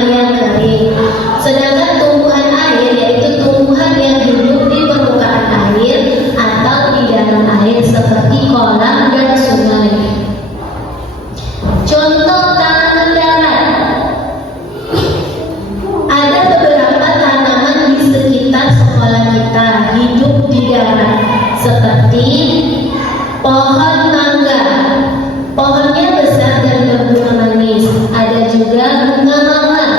tanah yang kering. Sedangkan tumbuhan air yaitu tumbuhan yang hidup di permukaan air atau di dalam air seperti kolam dan sungai. Contoh tanaman darat. Ada beberapa tanaman di sekitar sekolah kita hidup di darat, seperti pohon mangga. Pohonnya besar dan berbunga manis. Ada juga bunga mawar.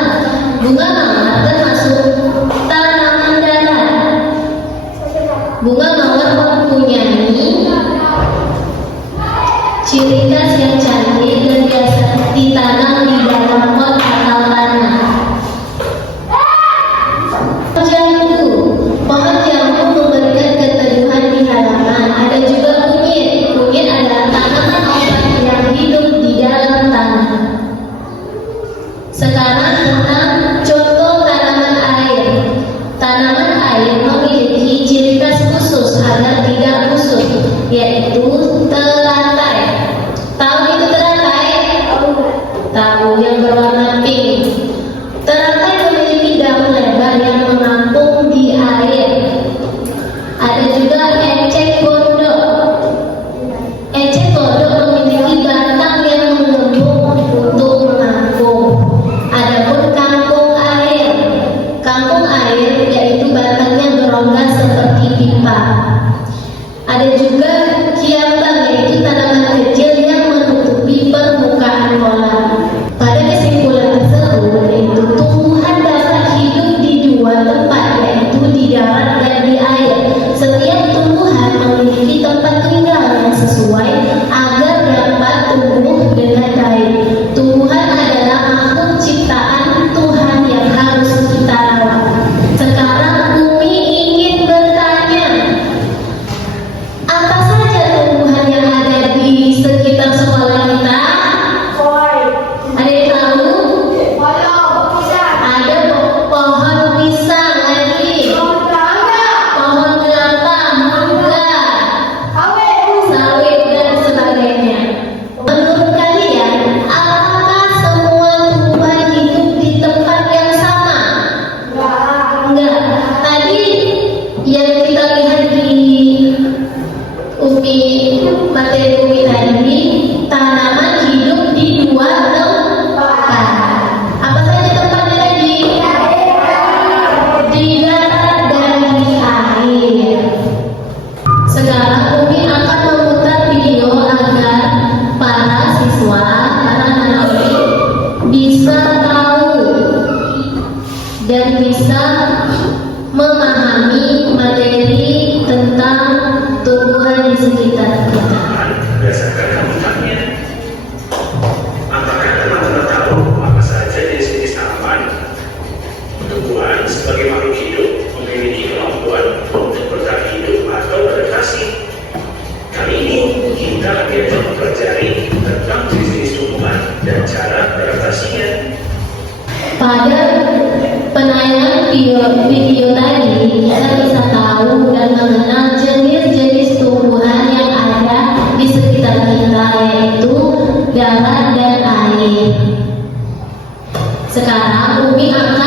Bunga mawar termasuk tanaman darat. Bunga mawar mempunyai ciri khas yang cantik dan biasa ditanam di dalam pot atau tanah. Jambu. Pohon jambu memberikan keteduhan di halaman. Ada juga kunyit. Kunyit adalah tanaman obat yang hidup di dalam tanah. Sekarang tentang contoh tanaman air. Tanaman air memiliki ciri khas khusus agar tidak busuk, yaitu teratai. Tahu itu teratai? Tahu, yang berwarna pink. Teratai memiliki daun lebar yang mengapung di air. Ada juga ecek gondok. Ecek gondok memiliki batang yang mengembung untuk mengapung. Adapun kangkung air. Kangkung air yaitu batangnya berongga seperti pipa. Ada juga kiambang, yaitu tanaman kecil yang menutupi permukaan kolam. Pada kesimpulan tersebut, yaitu tumbuhan dapat hidup di dua tempat, yaitu di darat dan di air. Setiap tumbuhan memiliki tempat tinggal yang sesuai agar dapat tumbuh dengan baik. Tumbuhan adalah makhluk ciptaan Tuhan yang harus kita rawat. Sekarang Umi ingin bertanya, apa saja tumbuhan yang ada di sekitar sekolah kita? Ada yang tahu? Ada pohon pisang lagi, pohon kelapa, mangga, sawit dan sebagainya. Menurut kalian, apakah semua tumbuhan hidup di tempat yang sama? Enggak. Tadi yang kita lihat di materi Umi tadi, tanaman hidup di dua tempat. Apa saja tempatnya tadi? Di darat dan di air. Sekarang Umi akan memutar video agar para siswa, para anak bisa tahu dan bisa memahami materi tentang tumbuhan di sekitar kita. Berdasarkan habitatnya, apakah teman-teman tahu apa saja jenis tanaman? Tumbuhan sebagai makhluk hidup memiliki kemampuan untuk bertahan hidup atau beradaptasi. Kali ini kita akan mempelajari tentang jenis tumbuhan dan cara beradaptasinya. Pada penayangan video tadi, kita bisa tahu dan mengenal jenis-jenis tumbuhan yang ada di sekitar kita, yaitu darat dan air. Sekarang Umi akan